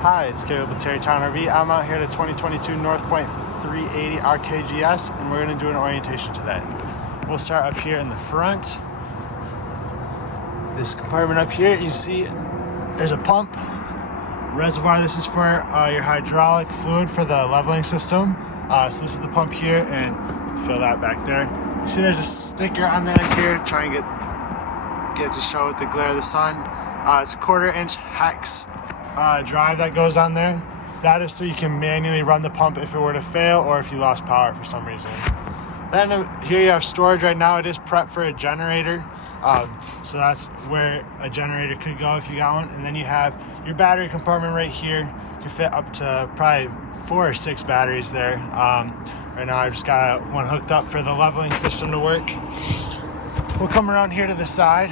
Hi, it's Caleb with Terrytown RV. I'm out here at a 2022 North Point 380 RKGS, and we're going to do an orientation today. We'll start up here in the front. This compartment up here, you see there's a pump reservoir. This is for your hydraulic fluid for the leveling system. So this is the pump here, and fill that back there. You see there's a sticker on there here, try and get to show with the glare of the sun. It's a 1/4-inch hex drive that goes on there. That is so you can manually run the pump if it were to fail or if you lost power for some reason. Then here you have storage. Right now it is prepped for a generator, so that's where a generator could go if you got one. And then you have your battery compartment right here. You can fit up to probably 4 or 6 batteries there. Right now I've just got one hooked up for the leveling system to work. We'll come around here to the side.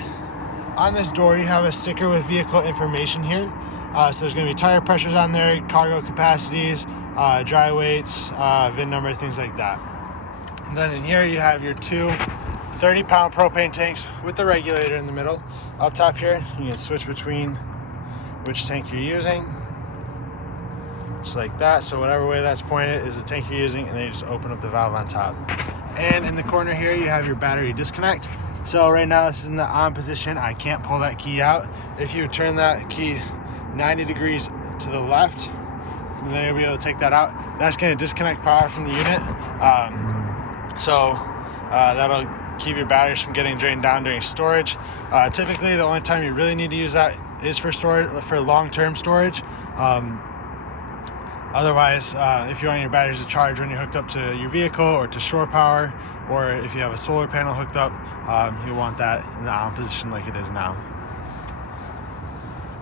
On this door you have a sticker with vehicle information here. So there's going to be tire pressures on there, cargo capacities, dry weights, VIN number, things like that. And then in here you have your two 30-pound propane tanks with the regulator in the middle. Up top here you can switch between which tank you're using, just like that. So whatever way that's pointed is the tank you're using, and then you just open up the valve on top. And in the corner here you have your battery disconnect. So right now this is in the on position. I can't pull that key out. If you turn that key 90 degrees to the left, and then you'll be able to take that out. That's going to disconnect power from the unit. That'll keep your batteries from getting drained down during storage. Typically, the only time you really need to use that is for storage, for long-term storage. Otherwise, if you want your batteries to charge when you're hooked up to your vehicle or to shore power, or if you have a solar panel hooked up, you want that in the on position like it is now.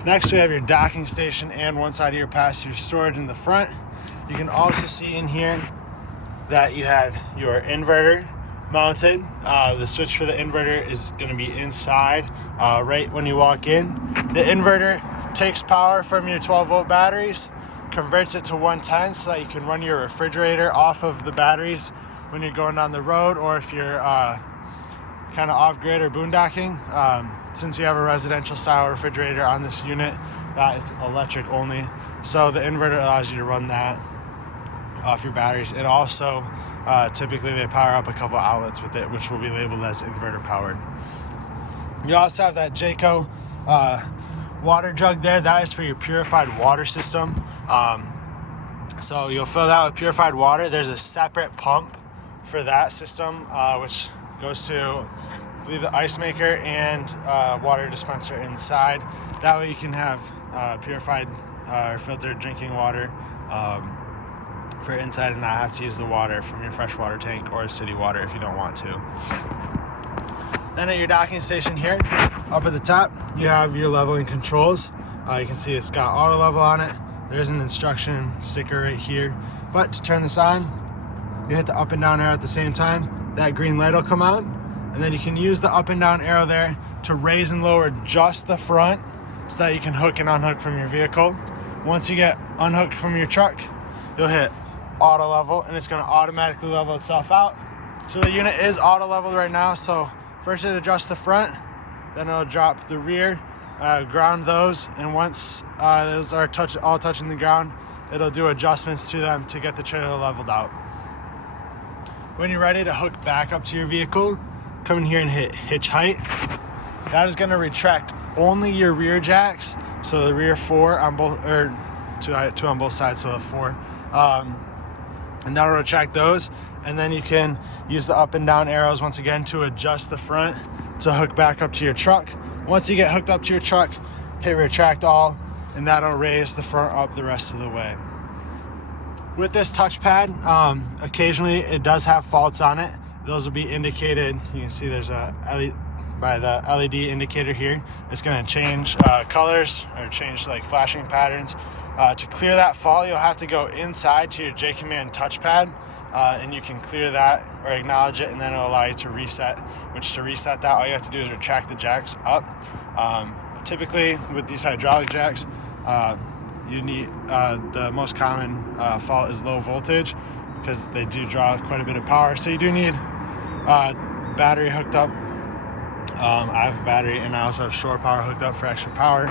Next, we have your docking station and one side of your passenger storage in the front. You can also see in here that you have your inverter mounted. The switch for the inverter is going to be inside right when you walk in. The inverter takes power from your 12-volt batteries, converts it to 110 so that you can run your refrigerator off of the batteries when you're going down the road, or if you're kind of off-grid or boondocking. Since you have a residential style refrigerator on this unit, that is electric only. So the inverter allows you to run that off your batteries. And also, typically they power up a couple outlets with it, which will be labeled as inverter powered. You also have that Jayco water jug there. That is for your purified water system. So you'll fill that with purified water. There's a separate pump for that system, which goes to, I believe, the ice maker and water dispenser inside. That way you can have purified or filtered drinking water for inside and not have to use the water from your freshwater tank or city water if you don't want to. Then at your docking station here, up at the top, you have your leveling controls. You can see it's got auto level on it. There's an instruction sticker right here. But to turn this on, you hit the up and down arrow at the same time. That green light will come on. And then you can use the up and down arrow there to raise and lower just the front so that you can hook and unhook from your vehicle. Once you get unhooked from your truck, you'll hit auto level and it's going to automatically level itself out. So the unit is auto leveled right now. So first it adjusts the front, then it'll drop the rear, ground those, and once those are all touching the ground, it'll do adjustments to them to get the trailer leveled out. When you're ready to hook back up to your vehicle, come in here and hit hitch height. That is going to retract only your rear jacks, so the rear 4 on both, or two on both sides, so the 4, and that'll retract those. And then you can use the up and down arrows once again to adjust the front to hook back up to your truck. Once you get hooked up to your truck, hit retract all, and that'll raise the front up the rest of the way. With this touchpad, occasionally it does have faults on it. Those will be indicated. You can see there's a LED, by the LED indicator here. It's going to change colors or change like flashing patterns. To clear that fault, you'll have to go inside to your J-Command touchpad, and you can clear that or acknowledge it, and then it'll allow you to reset. Which, to reset that, all you have to do is retract the jacks up. Typically with these hydraulic jacks, you need the most common fault is low voltage, because they do draw quite a bit of power. So you do need battery hooked up. I have a battery, and I also have shore power hooked up for extra power.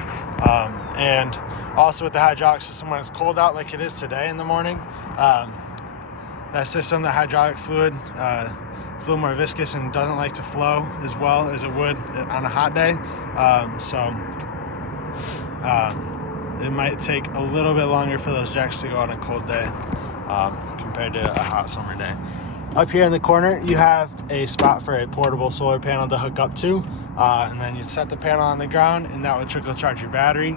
And also with the hydraulic system, when it's cold out like it is today in the morning, that system, the hydraulic fluid, is a little more viscous and doesn't like to flow as well as it would on a hot day. It might take a little bit longer for those jacks to go on a cold day compared to a hot summer day. Up here in the corner, you have a spot for a portable solar panel to hook up to, and then you'd set the panel on the ground, and that would trickle charge your battery.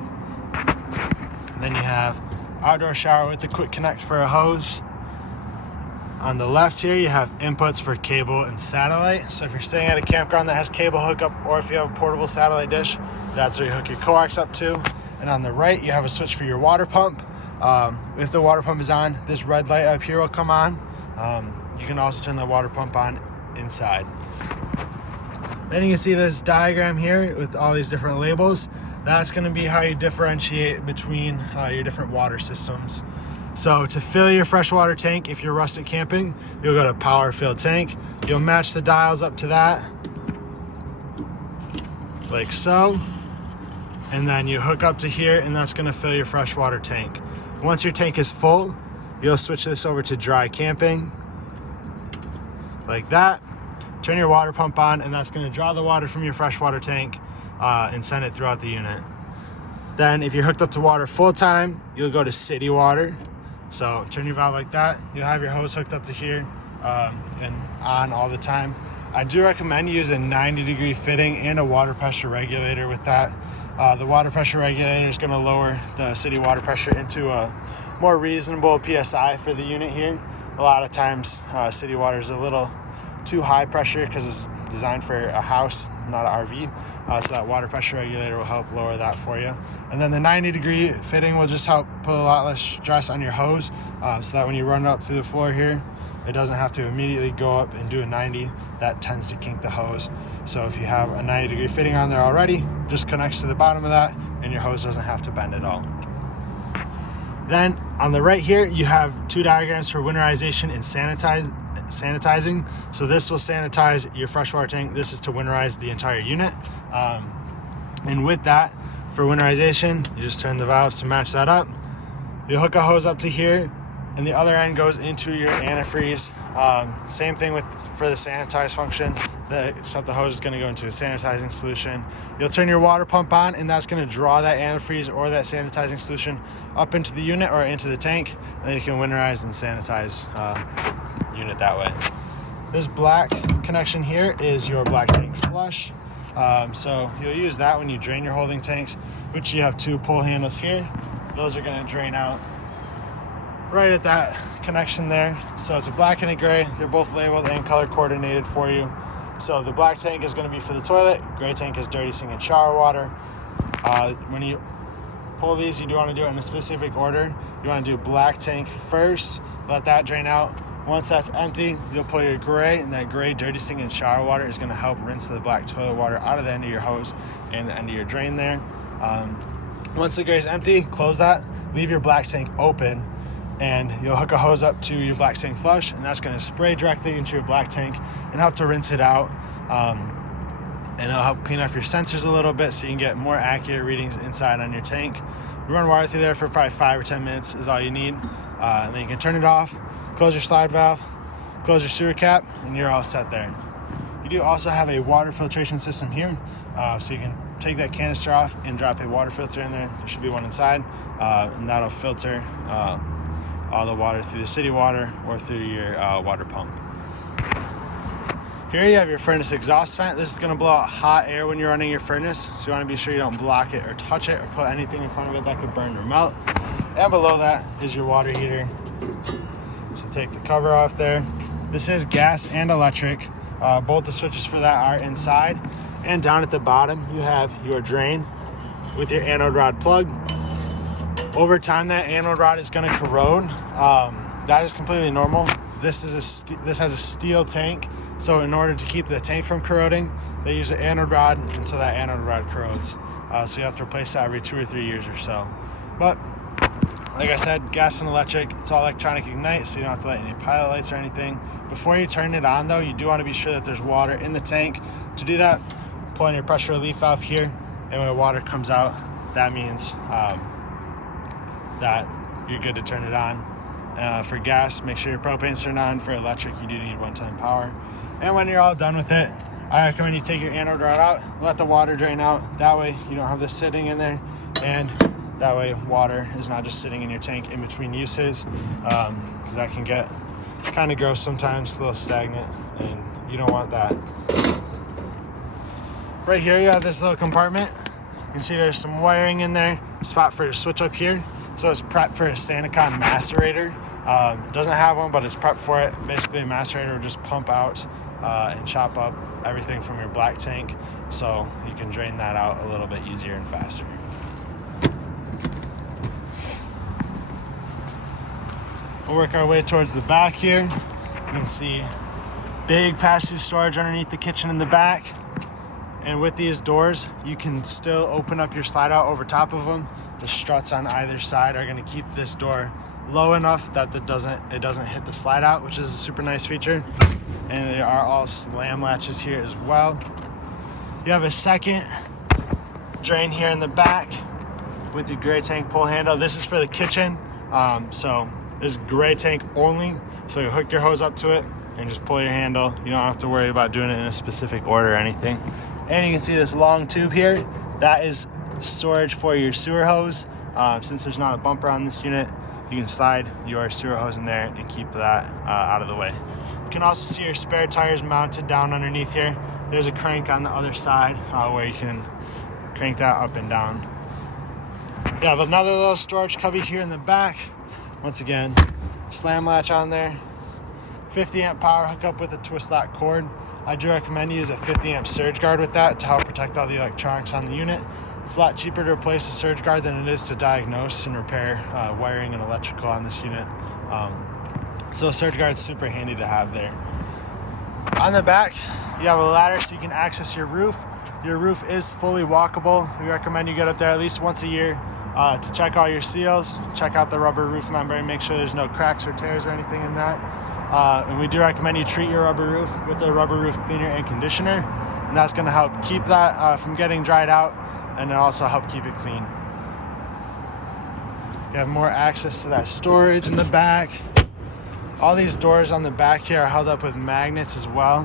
And then you have outdoor shower with the quick connect for a hose. On the left here, you have inputs for cable and satellite. So if you're staying at a campground that has cable hookup, or if you have a portable satellite dish, that's where you hook your coax up to. And on the right, you have a switch for your water pump. If the water pump is on, this red light up here will come on. You can also turn the water pump on inside. Then you can see this diagram here with all these different labels. That's going to be how you differentiate between your different water systems. So to fill your freshwater tank, if you're rustic camping, you'll go to power fill tank. You'll match the dials up to that, like so. And then you hook up to here, and that's going to fill your freshwater tank. Once your tank is full, you'll switch this over to dry camping, like that. Turn your water pump on, and that's going to draw the water from your freshwater tank and send it throughout the unit. Then if you're hooked up to water full time, you'll go to city water. So turn your valve like that. You'll have your hose hooked up to here and on all the time. I do recommend you use a 90-degree fitting and a water pressure regulator with that. The water pressure regulator is going to lower the city water pressure into a more reasonable PSI for the unit here. A lot of times city water is a little too high pressure because it's designed for a house, not an RV. So that water pressure regulator will help lower that for you. And then the 90-degree fitting will just help put a lot less stress on your hose so that when you run it up through the floor here, it doesn't have to immediately go up and do a 90. That tends to kink the hose. So if you have a 90-degree fitting on there already, just connects to the bottom of that and your hose doesn't have to bend at all. Then on the right here, you have two diagrams for winterization and sanitizing. So this will sanitize your freshwater tank. This is to winterize the entire unit. And with that, for winterization, you just turn the valves to match that up. You hook a hose up to here, and the other end goes into your antifreeze. Same thing for the sanitize function, except the hose is going to go into a sanitizing solution. You'll turn your water pump on, and that's going to draw that antifreeze or that sanitizing solution up into the unit or into the tank, and then you can winterize and sanitize unit that way. This black connection here is your black tank flush. So you'll use that when you drain your holding tanks, which you have two pull handles here. Those are going to drain out right at that connection there. So it's a black and a gray. They're both labeled and color coordinated for you. So the black tank is going to be for the toilet. Gray tank is dirty sink and shower water. When you pull these, you do want to do it in a specific order. You want to do black tank first, let that drain out. Once that's empty, you'll pull your gray, and that gray dirty sink and shower water is going to help rinse the black toilet water out of the end of your hose and the end of your drain there. Once the gray is empty, close that, leave your black tank open, and you'll hook a hose up to your black tank flush, and that's going to spray directly into your black tank and help to rinse it out. And it'll help clean off your sensors a little bit so you can get more accurate readings inside on your tank. You run water through there for probably 5 or 10 minutes is all you need. And then you can turn it off, close your slide valve, close your sewer cap, and you're all set there. You do also have a water filtration system here, so you can take that canister off and drop a water filter in there. There should be one inside, and that'll filter all the water through the city water or through your water pump. Here you have your furnace exhaust vent. This is going to blow out hot air when you're running your furnace, so you want to be sure you don't block it or touch it or put anything in front of it that could burn or melt. And below that is your water heater. So take the cover off there. This is gas and electric. Both the switches for that are inside. And down at the bottom, you have your drain with your anode rod plug. Over time, that anode rod is going to corrode. That is completely normal. This has a steel tank, so in order to keep the tank from corroding, they use an anode rod until that anode rod corrodes. So you have to replace that every 2 or 3 years or so. But like I said, gas and electric, it's all electronic ignite, so you don't have to light any pilot lights or anything. Before you turn it on, though, you do want to be sure that there's water in the tank. To do that, pull on your pressure relief valve here, and when water comes out, that means that you're good to turn it on. For gas, make sure your propane's turned on. For electric, you do need one-time power. And when you're all done with it, I recommend you take your anode rod out, let the water drain out. That way you don't have this sitting in there, and that way water is not just sitting in your tank in between uses, because that can get kind of gross sometimes, a little stagnant, and you don't want that. Right here you have this little compartment. You can see there's some wiring in there, spot for your switch up here. So it's prepped for a Sanacon macerator. Doesn't have one, but it's prepped for it. Basically, a macerator will just pump out and chop up everything from your black tank, so you can drain that out a little bit easier and faster. We'll work our way towards the back here. You can see big pass-through storage underneath the kitchen in the back. And with these doors, you can still open up your slide out over top of them. The struts on either side are going to keep this door low enough that it doesn't hit the slide out, which is a super nice feature. And there are all slam latches here as well. You have a second drain here in the back with your gray tank pull handle. This is for the kitchen, so this is gray tank only. So you hook your hose up to it and just pull your handle. You don't have to worry about doing it in a specific order or anything. And you can see this long tube here. That is storage for your sewer hose. Since there's not a bumper on this unit, you can slide your sewer hose in there and keep that out of the way. You can also see your spare tires mounted down underneath here. There's a crank on the other side where you can crank that up and down. You have another little storage cubby here in the back. Once again, slam latch on there. 50 amp power hookup with a twist lock cord. I do recommend you use a 50 amp surge guard with that to help protect all the electronics on the unit. It's a lot cheaper to replace a surge guard than it is to diagnose and repair wiring and electrical on this unit. So a surge guard is super handy to have there. On the back, you have a ladder so you can access your roof. Your roof is fully walkable. We recommend you get up there at least once a year to check all your seals, check out the rubber roof membrane, make sure there's no cracks or tears or anything in that. And we do recommend you treat your rubber roof with a rubber roof cleaner and conditioner, and that's going to help keep that from getting dried out, and then also help keep it clean. You have more access to that storage in the back. All these doors on the back here are held up with magnets as well,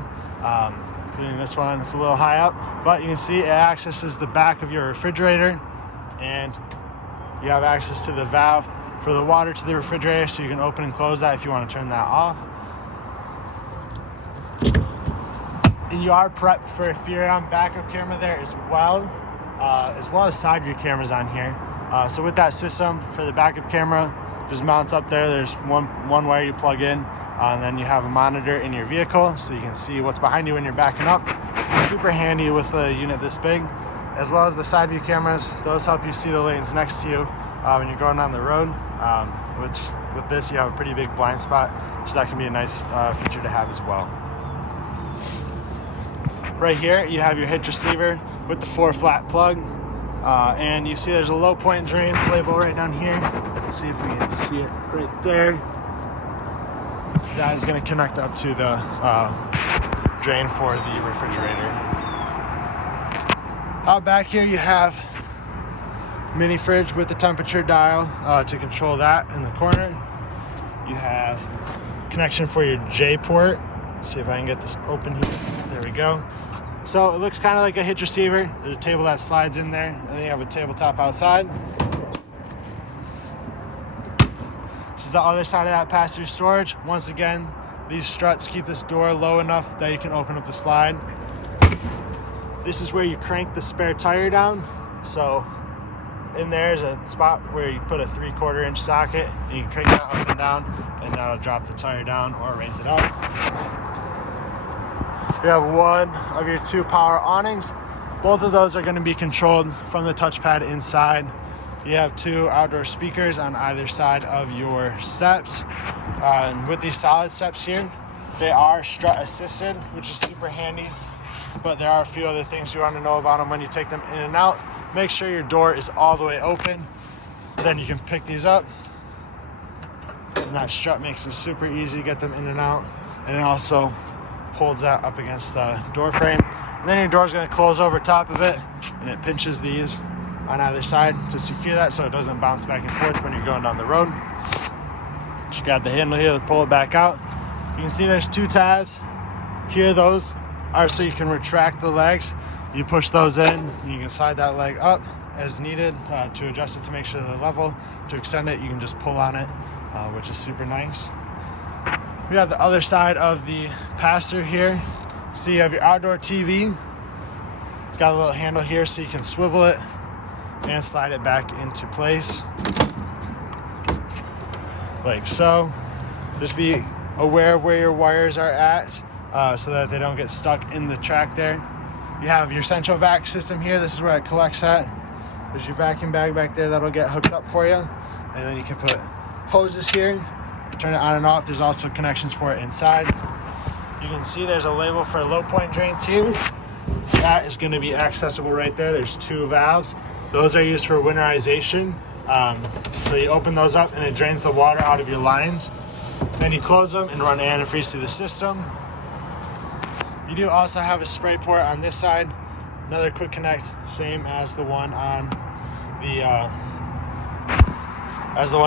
including this one. It's a little high up, but you can see it accesses the back of your refrigerator, and you have access to the valve for the water to the refrigerator, so you can open and close that if you want to turn that off. And you are prepped for a Furrion backup camera there as well as side view cameras on here. So with that system for the backup camera, just mounts up there. There's one wire you plug in, and then you have a monitor in your vehicle so you can see what's behind you when you're backing up. Super handy with a unit this big, as well as the side view cameras. Those help you see the lanes next to you when you're going on the road, which with this you have a pretty big blind spot, so that can be a nice feature to have as well. Right here you have your hitch receiver with the 4-flat plug, and you see there's a low point drain label right down here. Let's see if we can see it right there. That is going to connect up to the drain for the refrigerator. Out back here you have mini fridge with the temperature dial to control that in the corner. You have connection for your J port. Let's see if I can get this open here. There we go. So it looks kind of like a hitch receiver. There's a table that slides in there, and then you have a tabletop outside. This is the other side of that pass-through storage. Once again, these struts keep this door low enough that you can open up the slide. This is where you crank the spare tire down. So in there is a spot where you put a 3/4 inch socket, and you can crank that up and down, and that'll drop the tire down or raise it up. You have one of your 2 power awnings. Both of those are going to be controlled from the touchpad inside. You have 2 outdoor speakers on either side of your steps. And with these solid steps here, they are strut assisted, which is super handy. But there are a few other things you want to know about them when you take them in and out. Make sure your door is all the way open. Then you can pick these up. And that strut makes it super easy to get them in and out. And it also holds that up against the door frame. And then your door's going to close over top of it, and it pinches these on either side to secure that so it doesn't bounce back and forth when you're going down the road. Just grab the handle here to pull it back out. You can see there's 2 tabs here. Those are so you can retract the legs. You push those in, and you can slide that leg up as needed to adjust it to make sure they're level. To extend it, you can just pull on it, which is super nice. We have the other side of the passenger here. So you have your outdoor TV. It's got a little handle here so you can swivel it and slide it back into place like so. Just be aware of where your wires are at so that they don't get stuck in the track there. You have your central vac system here. This is where it collects at. There's your vacuum bag back there that'll get hooked up for you. And then you can put hoses here, turn it on and off. There's also connections for it inside. You can see there's a label for low point drains here. That is going to be accessible right there. There's 2 valves. Those are used for winterization. So you open those up and it drains the water out of your lines. Then you close them and run antifreeze through the system. You do also have a spray port on this side. Another quick connect, same as the one on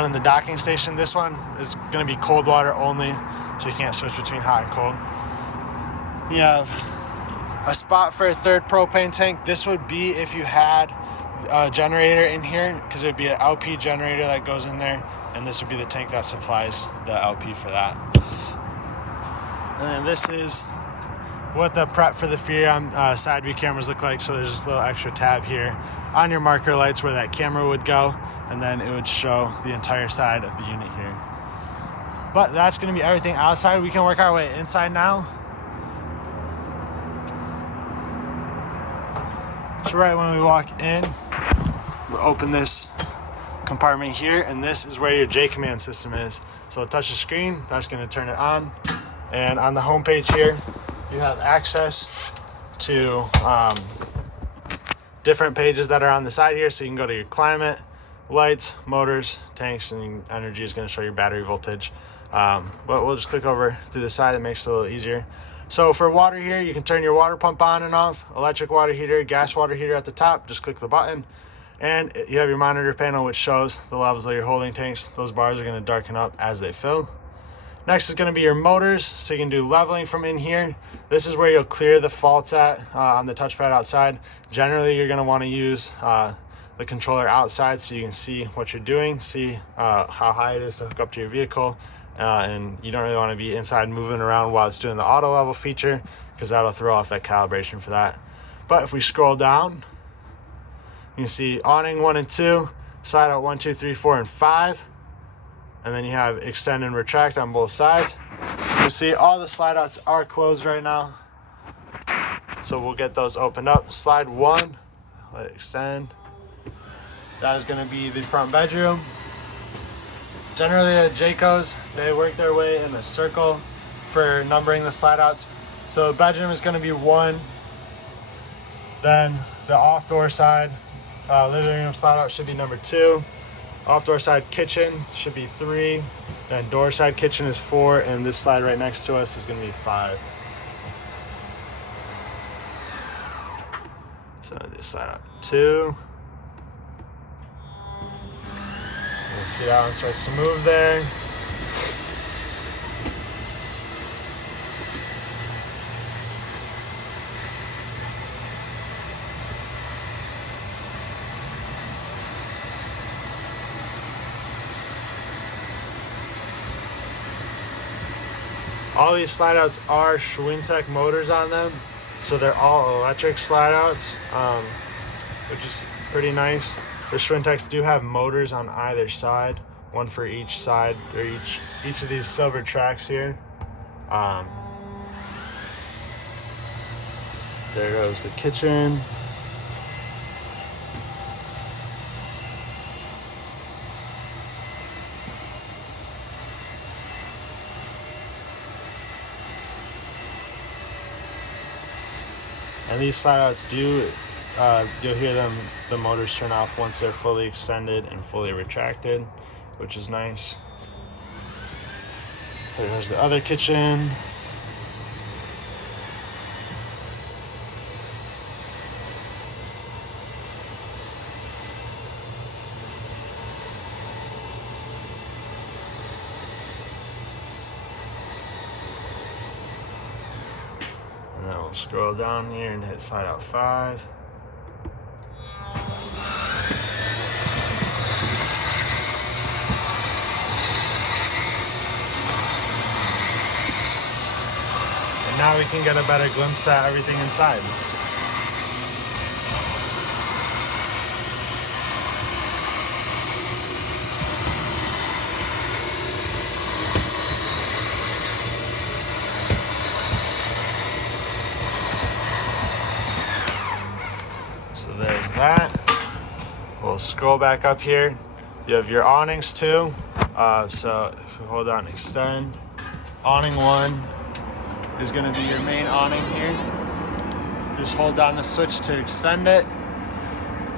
in the docking station. This one is going to be cold water only, so you can't switch between hot and cold. You have a spot for a 3rd propane tank. This would be if you had a generator in here, because it would be an LP generator that goes in there, and this would be the tank that supplies the LP for that. And then this is what the prep for the Freon side view cameras look like. So there's this little extra tab here on your marker lights where that camera would go, and then it would show the entire side of the unit here. But that's going to be everything outside. We can work our way inside now. So right when we walk in, we'll open this compartment here, and this is where your J command system is. So touch the screen, that's going to turn it on. And on the home page here, you have access to different pages that are on the side here. So you can go to your climate, lights, motors, tanks, and energy is going to show your battery voltage. But we'll just click over to the side. That makes it a little easier. So for water here, you can turn your water pump on and off, electric water heater, gas water heater at the top. Just click the button. And you have your monitor panel, which shows the levels of your holding tanks. Those bars are going to darken up as they fill. Next is going to be your motors, so you can do leveling from in here. This is where you'll clear the faults at on the touchpad outside. Generally, you're going to want to use the controller outside so you can see what you're doing, see how high it is to hook up to your vehicle. And you don't really want to be inside moving around while it's doing the auto level feature, because that'll throw off that calibration for that. But if we scroll down, you can see awning 1 and 2, slide out 1, 2, 3, 4, and 5. And then you have extend and retract on both sides. You see all the slide outs are closed right now, so we'll get those opened up. Slide 1, let it extend. That is going to be the front bedroom. Generally at Jayco's, they work their way in a circle for numbering the slide outs. So the bedroom is going to be 1. Then the off door side living room slide out should be number 2. Off door side kitchen should be 3. Then door side kitchen is 4, and this slide right next to us is going to be 5. So this slide out 2. You see how it starts to move there. All these slide outs are Schwintek motors on them, so they're all electric slide outs, which is pretty nice. The Schwinteks do have motors on either side, one for each side, or each of these silver tracks here. There goes the kitchen. And these slide outs do, you'll hear them, the motors turn off once they're fully extended and fully retracted, which is nice. There's the other kitchen. We'll scroll down here and hit slide out 5. And now we can get a better glimpse at everything inside. So there's that. We'll scroll back up here. You have your awnings too. So if we hold on extend, awning 1 is going to be your main awning here. Just hold down the switch to extend it.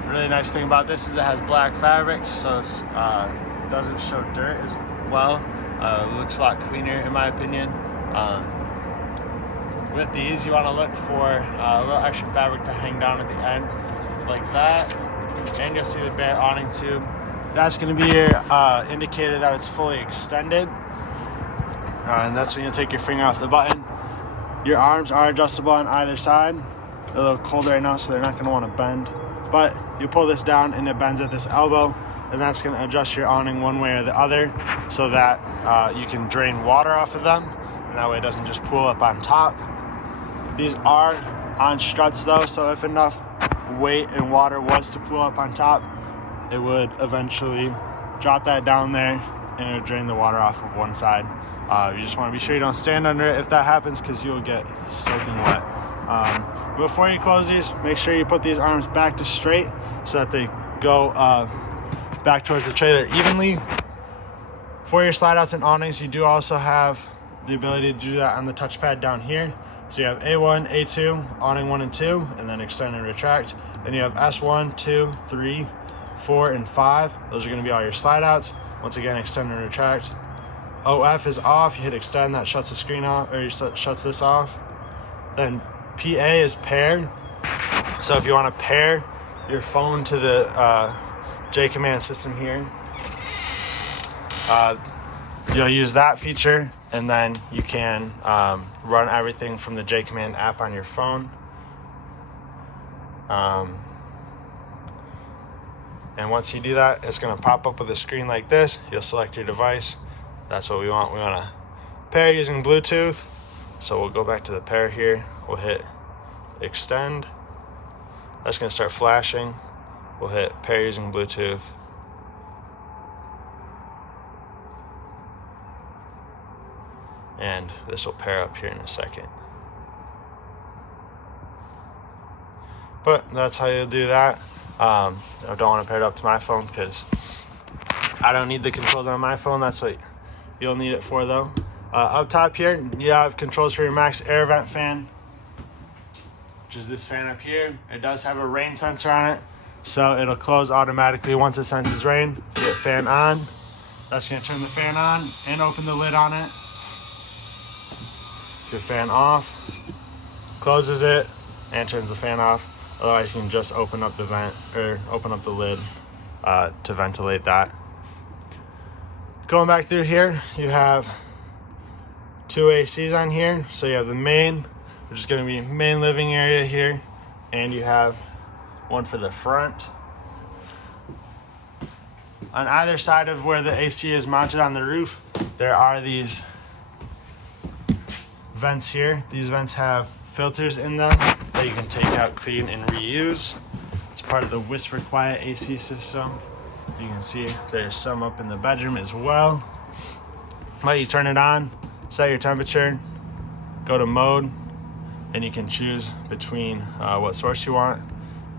Really nice thing about this is it has black fabric, so it doesn't show dirt as well. It looks a lot cleaner in my opinion. With these, you want to look for a little extra fabric to hang down at the end like that. And you'll see the bare awning tube. That's going to be your indicator that it's fully extended. And that's when you take your finger off the button. Your arms are adjustable on either side. They're a little cold right now, so they're not going to want to bend. But you pull this down and it bends at this elbow, and that's going to adjust your awning one way or the other so that you can drain water off of them, and that way it doesn't just pool up on top. These are on struts though, so if enough weight and water was to pool up on top, it would eventually drop that down there and it would drain the water off of one side. You just want to be sure you don't stand under it if that happens, because you'll get soaking wet. Before you close these, make sure you put these arms back to straight so that they go back towards the trailer evenly. For your slide outs and awnings, you do also have the ability to do that on the touchpad down here. So you have A1, A2, awning 1 and 2, and then extend and retract. And you have S1, 2, 3, 4, and 5. Those are going to be all your slide outs. Once again, extend and retract. OF is off. You hit extend, that shuts the screen off, or shuts this off. Then PA is pair. So if you want to pair your phone to the J-Command system here, you'll use that feature, and then you can run everything from the J-Command app on your phone. And once you do that, it's going to pop up with a screen like this. You'll select your device. That's what we want. We want to pair using Bluetooth. So we'll go back to the pair here. We'll hit extend. That's going to start flashing. We'll hit pair using Bluetooth. And this will pair up here in a second. But that's how you'll do that. I don't want to pair it up to my phone because I don't need the controls on my phone. That's what you'll need it for though. Up top here, you have controls for your max air vent fan, which is this fan up here. It does have a rain sensor on it, so it'll close automatically once it senses rain. You hit fan on. That's going to turn the fan on and open the lid on it. Your fan off, closes it, and turns the fan off. Otherwise, you can just open up the vent or open up the lid to ventilate that. Going back through here, you have 2 ACs on here. So you have the main, which is going to be main living area here, and you have one for the front. On either side of where the AC is mounted on the roof, there are these vents here. These vents have filters in them that you can take out, clean, and reuse. It's part of the Whisper Quiet AC system. You can see there's some up in the bedroom as well. But you turn it on, set your temperature, go to mode, and you can choose between what source you want,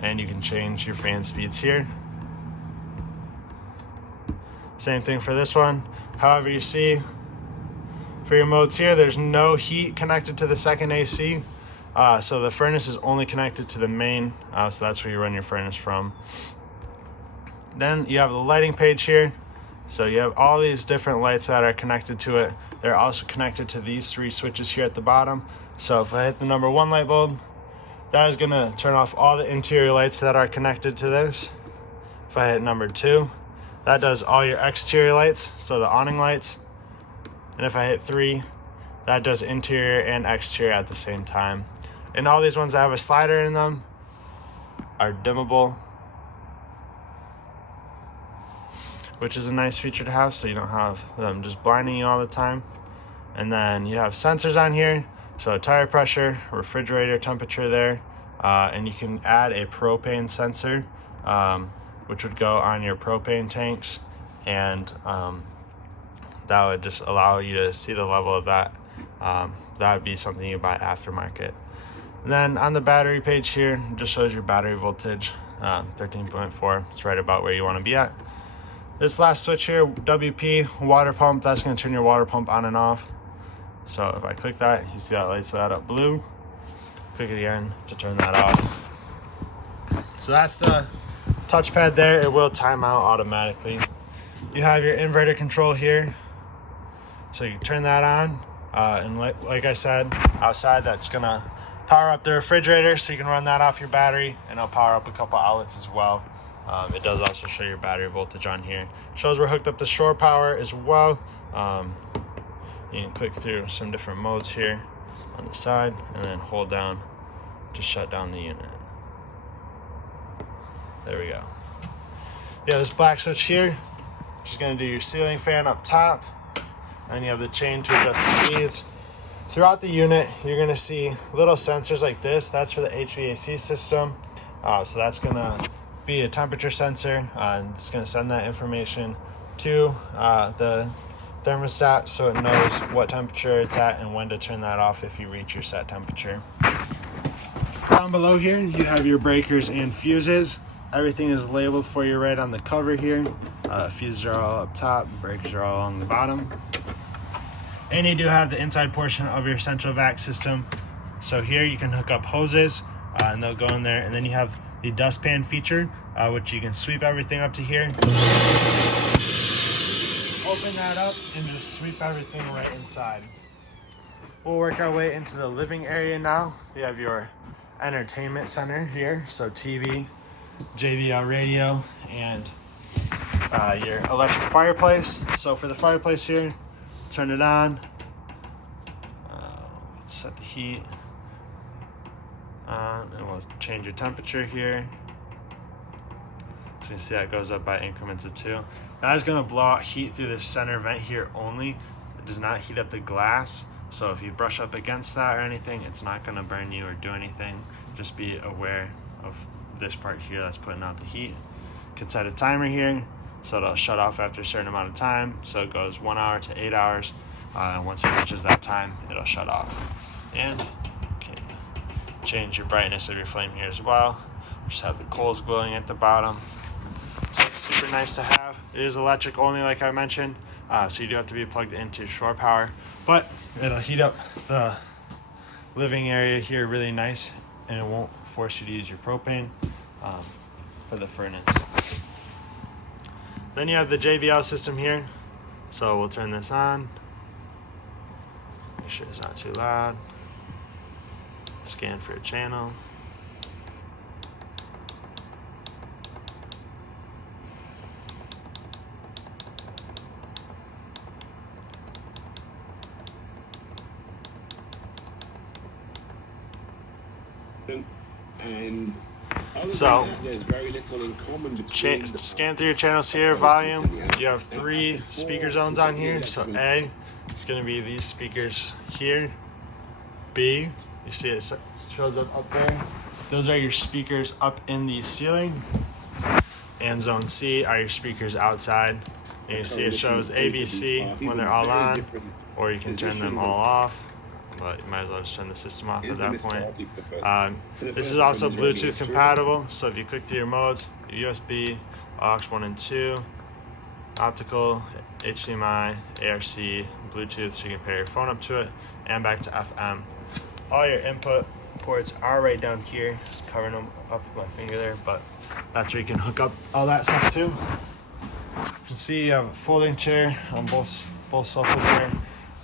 and you can change your fan speeds here. Same thing for this one. However, you see for your modes here, there's no heat connected to the second AC. So the furnace is only connected to the main, so that's where you run your furnace from. Then you have the lighting page here. So you have all these different lights that are connected to it. They're also connected to these 3 switches here at the bottom. So if I hit the number 1 light bulb, that is going to turn off all the interior lights that are connected to this. If I hit number 2, that does all your exterior lights, so the awning lights. And if I hit 3, that does interior and exterior at the same time. And all these ones that have a slider in them are dimmable, which is a nice feature to have, so you don't have them just blinding you all the time. And then you have sensors on here, so tire pressure, refrigerator temperature there, and you can add a propane sensor, which would go on your propane tanks, and that would just allow you to see the level of that. That would be something you buy aftermarket. And then on the battery page here, it just shows your battery voltage, 13.4. It's right about where you want to be at. This last switch here, WP, water pump, that's going to turn your water pump on and off. So if I click that, you see that lights that up blue. Click it again to turn that off. So that's the touchpad there. It will time out automatically. You have your inverter control here. So you turn that on. And like I said, outside that's going to power up the refrigerator, so you can run that off your battery, and it'll power up a couple outlets as well. It does also show your battery voltage on here. It shows we're hooked up to shore power as well. You can click through some different modes here on the side, and then hold down to shut down the unit. There we go. You have this black switch here, which is going to do your ceiling fan up top, and you have the chain to adjust the speeds. Throughout the unit, you're going to see little sensors like this. That's for the HVAC system. So that's going to be a temperature sensor, and it's going to send that information to the thermostat, so it knows what temperature it's at and when to turn that off if you reach your set temperature. Down below here, you have your breakers and fuses. Everything is labeled for you right on the cover here. Fuses are all up top, breakers are all along the bottom. And you do have the inside portion of your central vac system. So here you can hook up hoses, and they'll go in there. And then you have the dustpan feature, which you can sweep everything up to here. Open that up and just sweep everything right inside. We'll work our way into the living area now. You have your entertainment center here. So TV, JBL radio, and your electric fireplace. So for the fireplace here, turn it on. Let's set the heat on, and we'll change your temperature here. So you can see that goes up by increments of 2. That is going to blow out heat through this center vent here only. It does not heat up the glass. So if you brush up against that or anything, it's not going to burn you or do anything. Just be aware of this part here that's putting out the heat. You can set a timer here, so it'll shut off after a certain amount of time. So it goes 1 hour to 8 hours. And once it reaches that time, it'll shut off. And you can change your brightness of your flame here as well. Just have the coals glowing at the bottom. So it's super nice to have. It is electric only, like I mentioned. So you do have to be plugged into shore power. But it'll heat up the living area here really nice, and it won't force you to use your propane for the furnace. Then you have the JBL system here. So we'll turn this on. Make sure it's not too loud. Scan for a channel. And so there's very little in common scan through your channels here. Volume, you have 3 speaker zones on here. So A is going to be these speakers here. B, you see it shows up there. Those are your speakers up in the ceiling. And zone C are your speakers outside. And you see it shows A, B, C when they're all on, or you can turn them all off. But you might as well just turn the system off at that point. This is also Bluetooth compatible, so if you click through your modes, USB, aux 1 and 2, optical, HDMI, ARC, Bluetooth, so you can pair your phone up to it, and back to FM. All your input ports are right down here, covering them up with my finger there, but that's where you can hook up all that stuff too. You can see you have a folding chair on both sofas there.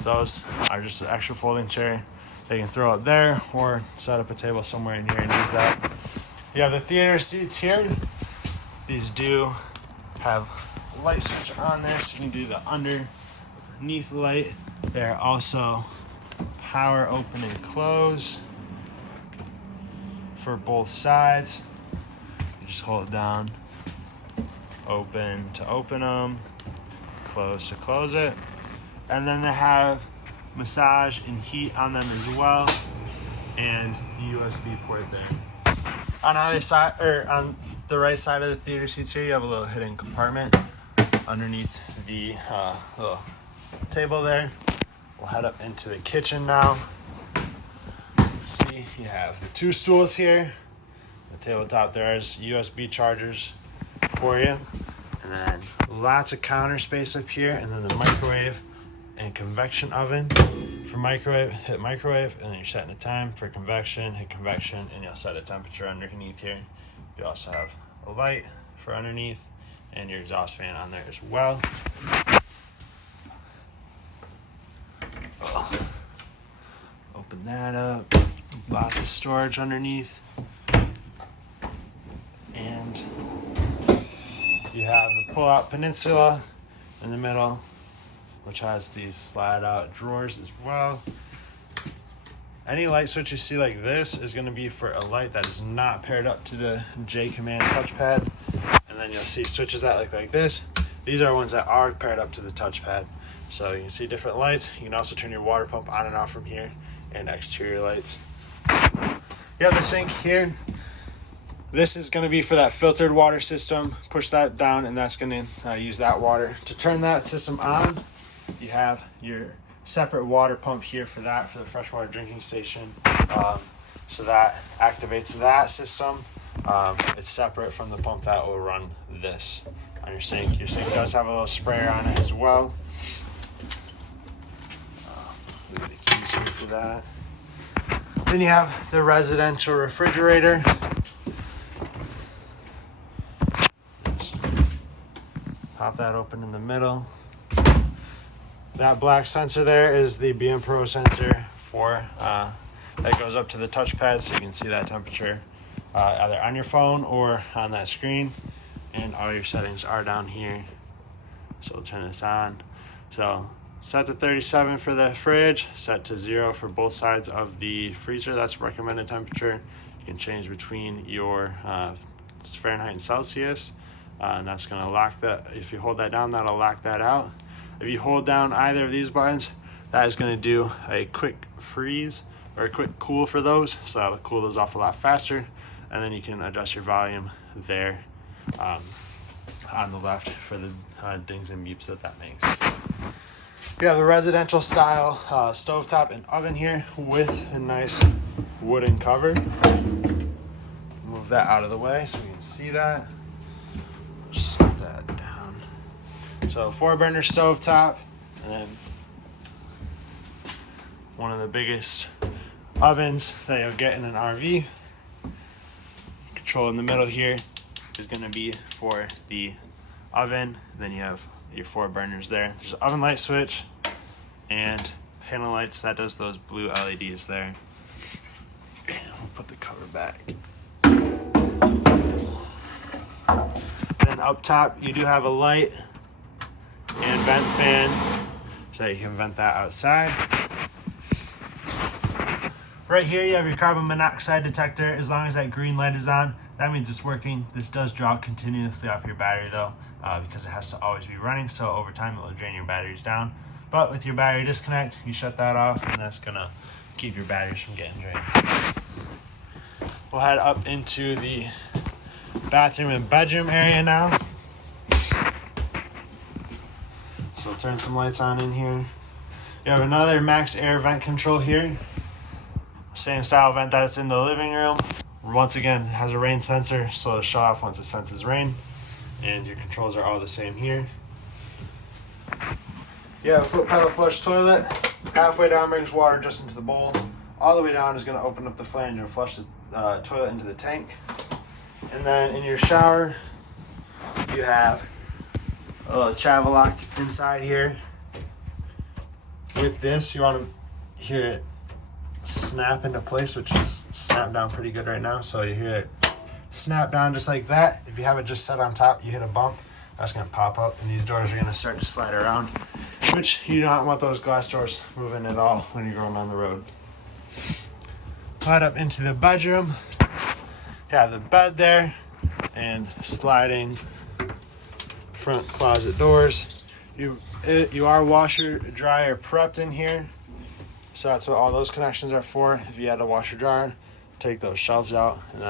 Those are just an extra folding chair they can throw up there, or set up a table somewhere in here and use that. You have the theater seats here. These do have a light switch on there, so you can do the underneath light. They're also power open and close. for both sides. You just hold it down, open to open them, close to close it. And then they have massage and heat on them as well, and USB port there. On the other side, or on the right side of the theater seats here, you have a little hidden compartment underneath the little table there. We'll head up into the kitchen now. See, you have the 2 stools here. The tabletop there is USB chargers for you. And then lots of counter space up here, and then the microwave and convection oven. For microwave, hit microwave, and then you're setting the time. For convection, hit convection, and you'll set a temperature underneath here. You also have a light for underneath, and your exhaust fan on there as well. Open that up. Lots of storage underneath. And you have the pull-out peninsula in the middle, which has these slide-out drawers as well. Any light switch you see like this is going to be for a light that is not paired up to the J command touchpad. And then you'll see switches that look like this. These are ones that are paired up to the touchpad. So you can see different lights. You can also turn your water pump on and off from here, and exterior lights. You have the sink here. This is going to be for that filtered water system. Push that down, and that's going to use that water. To turn that system on, you have your separate water pump here for that, for the freshwater drinking station. So that activates that system. It's separate from the pump that will run this on your sink. Your sink does have a little sprayer on it as well. Leave the keys here for that. Then you have the residential refrigerator. Just pop that open in the middle. That black sensor there is the BM Pro sensor for that goes up to the touchpad, so you can see that temperature either on your phone or on that screen. And all your settings are down here. So we'll turn this on. So set to 37 for the fridge, set to 0 for both sides of the freezer. That's recommended temperature. You can change between your Fahrenheit and Celsius, and that's going to lock that. If you hold that down, that'll lock that out. If you hold down either of these buttons, that is going to do a quick freeze or a quick cool for those, so that'll cool those off a lot faster. And then you can adjust your volume there on the left for the dings and beeps that makes. You have a residential style stovetop and oven here with a nice wooden cover. Move that out of the way so we can see that. Just set that down. So 4-burner stovetop, and then one of the biggest ovens that you'll get in an RV. Control in the middle here is going to be for the oven. Then you have your 4 burners there. There's an oven light switch and panel lights. That does those blue LEDs there. And we'll put the cover back. Then up top, you do have a light and vent fan, so you can vent that outside. Right here, you have your carbon monoxide detector. As long as that green light is on, that means it's working. This does draw continuously off your battery though, because it has to always be running. So over time, it will drain your batteries down. But with your battery disconnect, you shut that off, and that's gonna keep your batteries from getting drained. We'll head up into the bathroom and bedroom area now. So we'll turn some lights on in here. You have another max air vent control here. Same style vent that's in the living room. Once again, it has a rain sensor, so it'll shut off once it senses rain. And your controls are all the same here. You have a foot pedal flush toilet. Halfway down brings water just into the bowl. All the way down is going to open up the flange and flush the toilet into the tank. And then in your shower, you have a little travel lock inside here. With this, you want to hear it snap into place, which is snapped down pretty good right now. So you hear it snap down just like that. If you have it just set on top, you hit a bump, that's going to pop up, and these doors are going to start to slide around, which you don't want those glass doors moving at all when you're going on the road. Head up into the bedroom. You have the bed there and sliding front closet doors. You are washer dryer prepped in here, so that's what all those connections are for. If you had a washer dryer, take those shelves out, and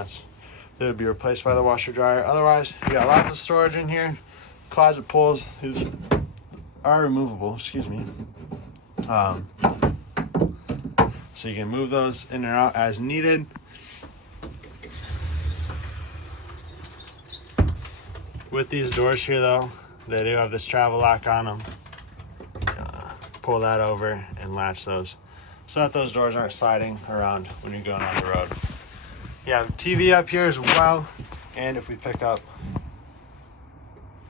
they would be replaced by the washer dryer. Otherwise, you got lots of storage in here. Closet pulls, these are removable, excuse me. So you can move those in and out as needed. With these doors here though, they do have this travel lock on them. Pull that over and latch those so that those doors aren't sliding around when you're going on the road. You have TV up here as well, and if we pick up,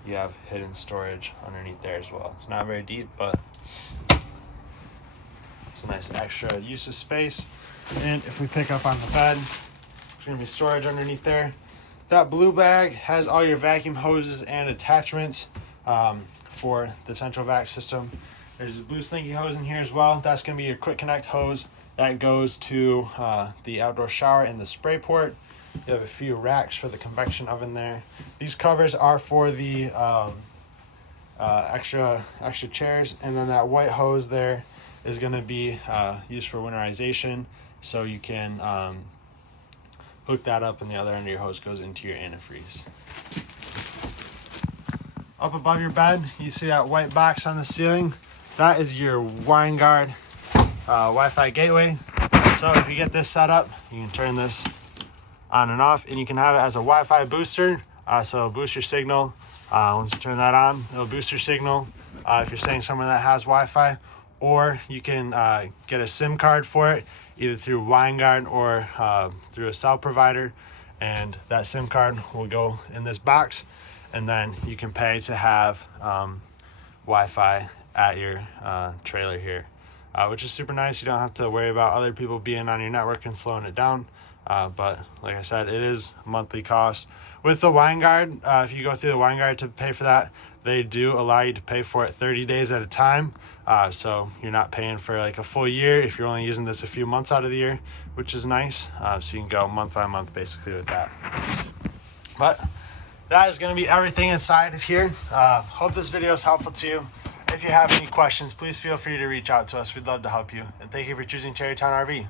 you have hidden storage underneath there as well. It's not very deep, but it's a nice extra use of space. And if we pick up on the bed, there's going to be storage underneath there. That blue bag has all your vacuum hoses and attachments for the central vac system. There's a blue slinky hose in here as well. That's going to be your quick connect hose that goes to the outdoor shower and the spray port. You have a few racks for the convection oven there. These covers are for the extra chairs, and then that white hose there is going to be used for winterization, so you can hook that up, and the other end of your hose goes into your antifreeze. Up above your bed, you see that white box on the ceiling. That is your WineGuard Wi-Fi gateway. So if you get this set up, you can turn this on and off, and you can have it as a Wi-Fi booster. So it'll boost your signal. Once you turn that on, it'll boost your signal if you're staying somewhere that has Wi-Fi. Or you can get a SIM card for it, either through WineGuard or through a cell provider. And that SIM card will go in this box, and then you can pay to have Wi-Fi at your trailer here, which is super nice. You don't have to worry about other people being on your network and slowing it down. But like I said, it is a monthly cost. With the WineGuard, if you go through the WineGuard to pay for that, they do allow you to pay for it 30 days at a time. So you're not paying for like a full year if you're only using this a few months out of the year, which is nice. So you can go month by month basically with that. But that is going to be everything inside of here. Hope this video is helpful to you. If you have any questions, please feel free to reach out to us. We'd love to help you. And thank you for choosing Terrytown RV.